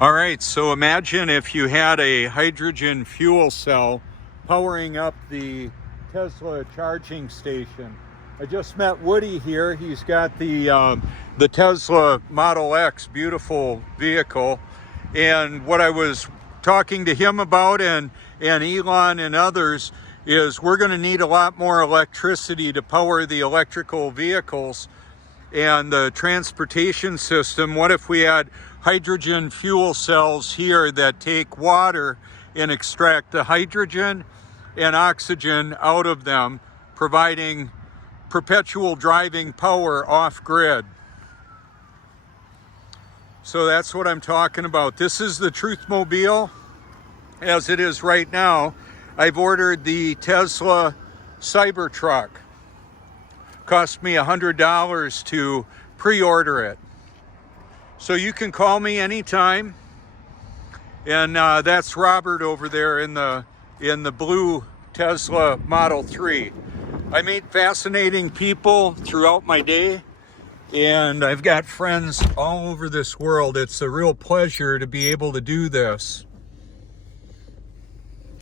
All right, so imagine if you had a hydrogen fuel cell powering up the Tesla charging station. I just met Woody here. He's got the Tesla Model X, beautiful vehicle. And what I was talking to him about and Elon and others is we're going to need a lot more electricity to power the electrical vehicles and the transportation system. What if we had hydrogen fuel cells here that take water and extract the hydrogen and oxygen out of them, providing perpetual driving power off grid? So that's what I'm talking about. This is the Truthmobile as it is right now. I've ordered the Tesla Cybertruck. Cost me $100 to pre-order it. So you can call me anytime. And that's Robert over there in the blue Tesla Model 3. I meet fascinating people throughout my day, and I've got friends all over this world. It's a real pleasure to be able to do this.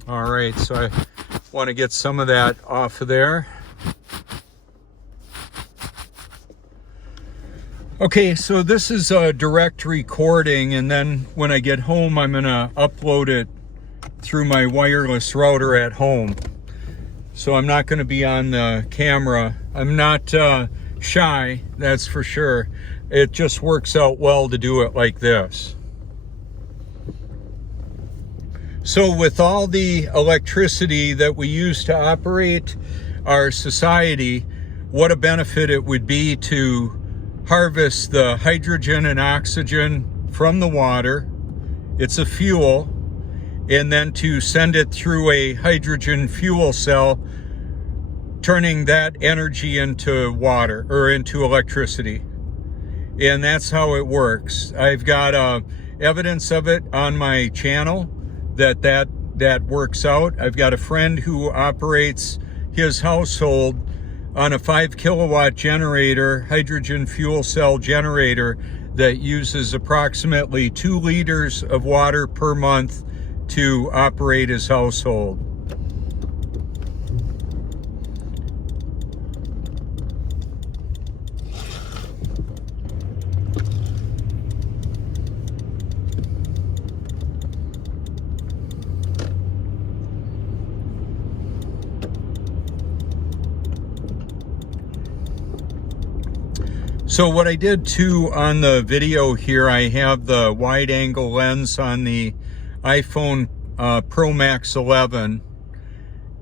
All right, so I want to get some of that off of there. Okay, so this is a direct recording, and then when I get home, I'm gonna upload it through my wireless router at home. So I'm not gonna be on the camera. I'm not shy, that's for sure. It just works out well to do it like this. So with all the electricity that we use to operate our society, what a benefit it would be to harvest the hydrogen and oxygen from the water. It's a fuel, and then to send it through a hydrogen fuel cell, turning that energy into water or into electricity. And that's how it works. I've got evidence of it on my channel that works out. I've got a friend who operates his household on a 5 kilowatt generator, hydrogen fuel cell generator that uses approximately 2 liters of water per month to operate his household. So what I did too on the video here, I have the wide angle lens on the iPhone Pro Max 11.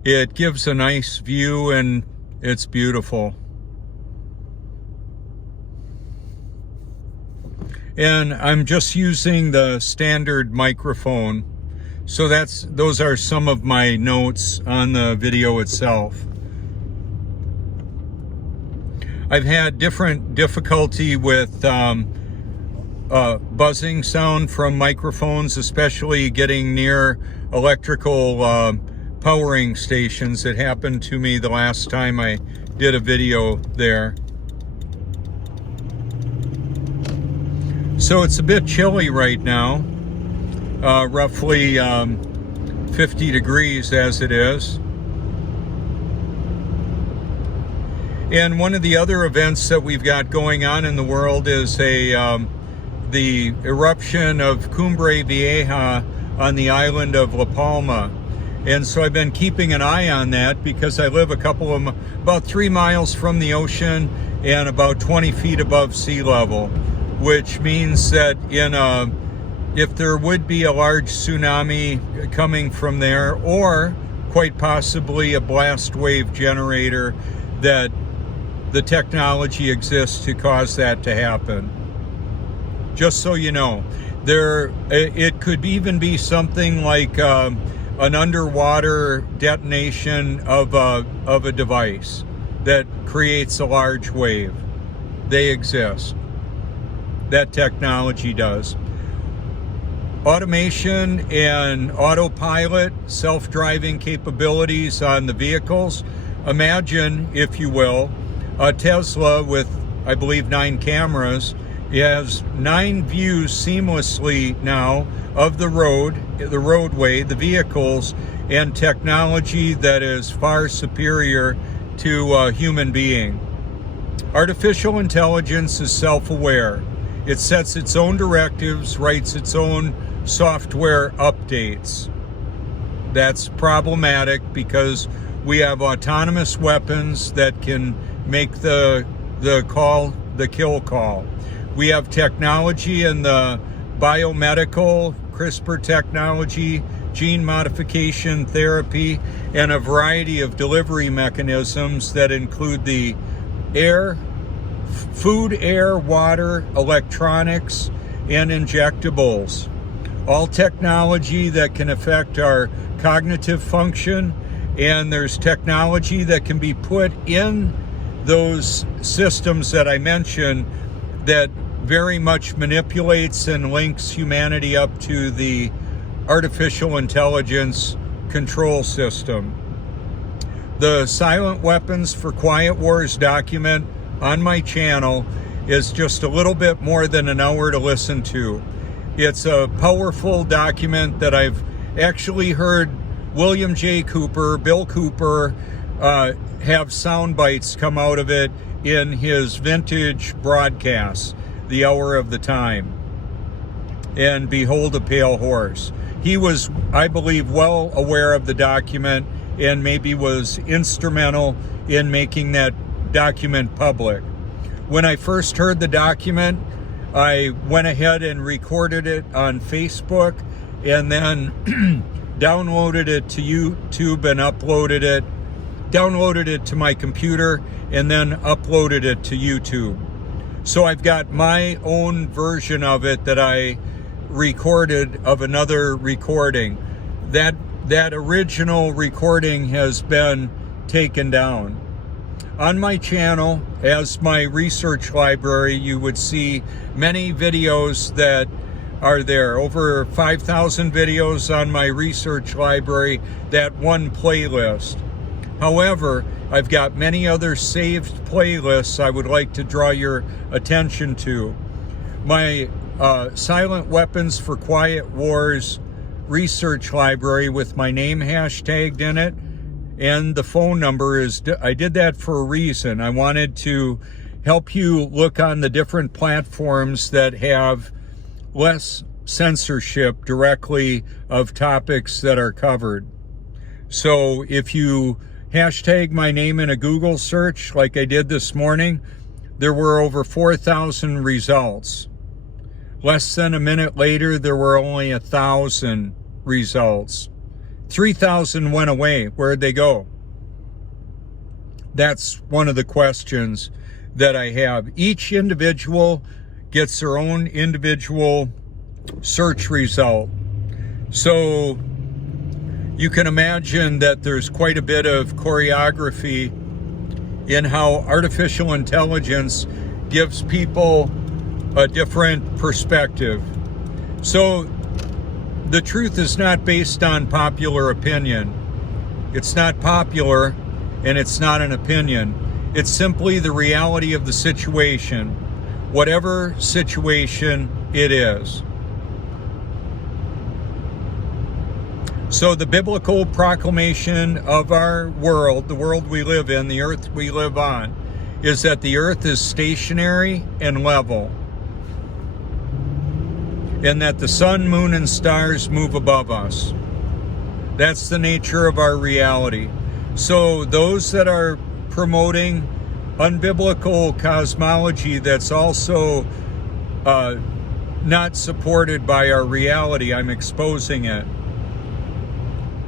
It gives a nice view and it's beautiful. And I'm just using the standard microphone. So those are some of my notes on the video itself. I've had different difficulty with buzzing sound from microphones, especially getting near electrical powering stations. It happened to me the last time I did a video there. So it's a bit chilly right now, roughly 50 degrees as it is. And one of the other events that we've got going on in the world is the eruption of Cumbre Vieja on the island of La Palma. And so I've been keeping an eye on that because I live about 3 miles from the ocean and about 20 feet above sea level, which means that if there would be a large tsunami coming from there, or quite possibly a blast wave generator, that the technology exists to cause that to happen. Just so you know, it could even be something like an underwater detonation of a device that creates a large wave. They exist. That technology does. Automation and autopilot, self-driving capabilities on the vehicles. Imagine, if you will, a Tesla with, I believe, 9 cameras It has 9 views seamlessly now of the road, the roadway, the vehicles, and technology that is far superior to a human being. Artificial intelligence is self-aware. It sets its own directives, writes its own software updates. That's problematic because we have autonomous weapons that can make the kill call. We have technology in the biomedical, CRISPR technology, gene modification therapy, and a variety of delivery mechanisms that include the air, food, air, water, electronics, and injectables. All technology that can affect our cognitive function, and there's technology that can be put in those systems that I mentioned that very much manipulates and links humanity up to the artificial intelligence control system. The Silent Weapons for Quiet Wars document on my channel is just a little bit more than an hour to listen to. It's a powerful document that I've actually heard William J. Cooper, Bill Cooper, have sound bites come out of it in his vintage broadcasts, The Hour of the Time, and Behold a Pale Horse. He was, I believe, well aware of the document and maybe was instrumental in making that document public. When I first heard the document, I went ahead and recorded it on Facebook and then downloaded it to YouTube and downloaded it to my computer and then uploaded it to YouTube. So I've got my own version of it that I recorded of another recording. That original recording has been taken down. On my channel, as my research library, you would see many videos that are there. Over 5,000 videos on my research library, that one playlist. However, I've got many other saved playlists I would like to draw your attention to. My Silent Weapons for Quiet Wars research library with my name hashtagged in it, and the phone number is, I did that for a reason. I wanted to help you look on the different platforms that have less censorship directly of topics that are covered. So if you hashtag my name in a Google search like I did this morning, there were over 4,000 results. Less than a minute later, there were only 1,000 results. 3,000 went away. Where'd they go? That's one of the questions that I have. Each individual gets their own individual search result. So you can imagine that there's quite a bit of choreography in how artificial intelligence gives people a different perspective. So the truth is not based on popular opinion. It's not popular and it's not an opinion. It's simply the reality of the situation, whatever situation it is. So the biblical proclamation of our world, the world we live in, the earth we live on, is that the earth is stationary and level, and that the sun, moon, and stars move above us. That's the nature of our reality. So those that are promoting unbiblical cosmology that's also not supported by our reality, I'm exposing it.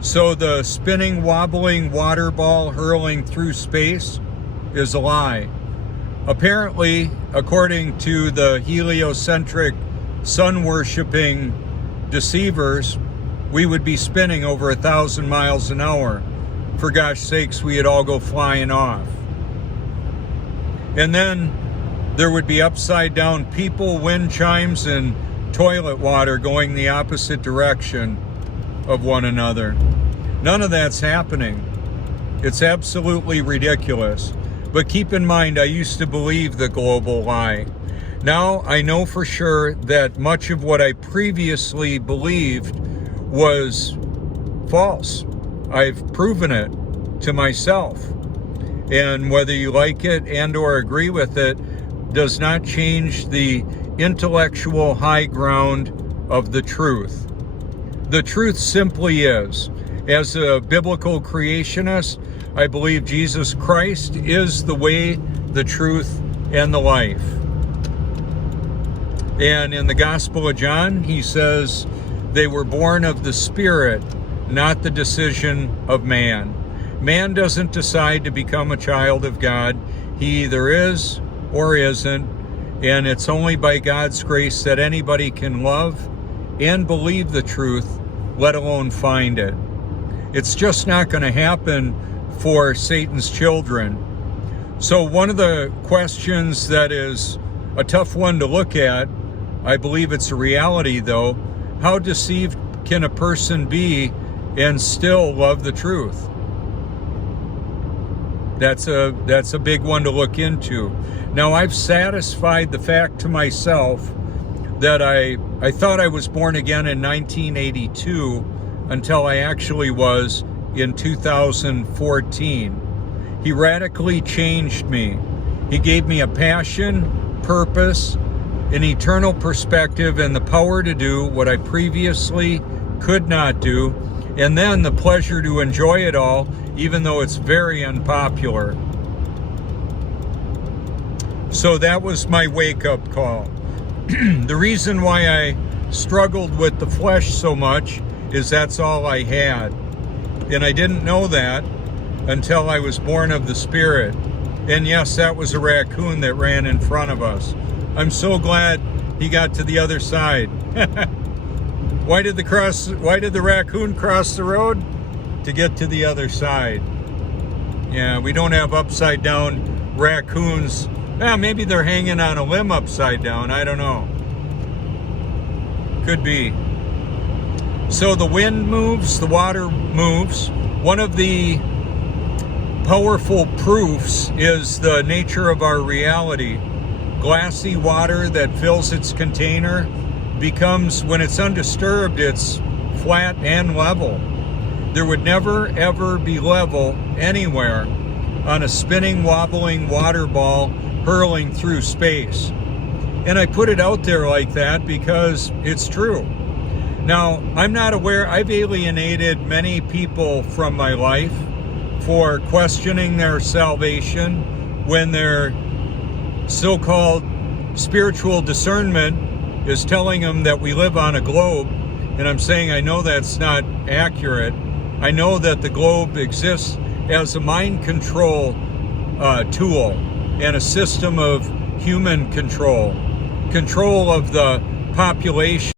So the spinning, wobbling water ball hurling through space is a lie. Apparently, according to the heliocentric sun-worshipping deceivers, we would be spinning over 1,000 miles an hour. For gosh sakes, we'd all go flying off. And then there would be upside down people, wind chimes, and toilet water going the opposite direction of one another. None of that's happening. It's absolutely ridiculous. But keep in mind, I used to believe the global lie. Now I know for sure that much of what I previously believed was false. I've proven it to myself. And whether you like it and or agree with it does not change the intellectual high ground of the truth. The truth simply is, as a biblical creationist, I believe Jesus Christ is the way, the truth, and the life. And in the Gospel of John, he says, they were born of the Spirit, not the decision of man. Man doesn't decide to become a child of God. He either is or isn't. And it's only by God's grace that anybody can love and believe the truth, let alone find it. It's just not going to happen for Satan's children. So one of the questions that is a tough one to look at, I believe it's a reality though, how deceived can a person be and still love the truth? That's a big one to look into. Now, I've satisfied the fact to myself that I thought I was born again in 1982 until I actually was in 2014. He radically changed me. He gave me a passion, purpose, an eternal perspective, and the power to do what I previously could not do, and then the pleasure to enjoy it all, even though it's very unpopular. So that was my wake-up call. The reason why I struggled with the flesh so much is that's all I had. And I didn't know that until I was born of the Spirit. And yes, that was a raccoon that ran in front of us. I'm so glad he got to the other side. Why did the raccoon cross the road? To get to the other side. Yeah, we don't have upside down raccoons. Maybe they're hanging on a limb upside down. I don't know. Could be. So the wind moves, the water moves. One of the powerful proofs is the nature of our reality. Glassy water that fills its container becomes, when it's undisturbed, it's flat and level. There would never ever be level anywhere on a spinning, wobbling water ball hurling through space. And I put it out there like that because it's true. Now, I'm not aware, I've alienated many people from my life for questioning their salvation when their so-called spiritual discernment is telling them that we live on a globe. And I'm saying I know that's not accurate. I know that the globe exists as a mind control tool and a system of human control of the population.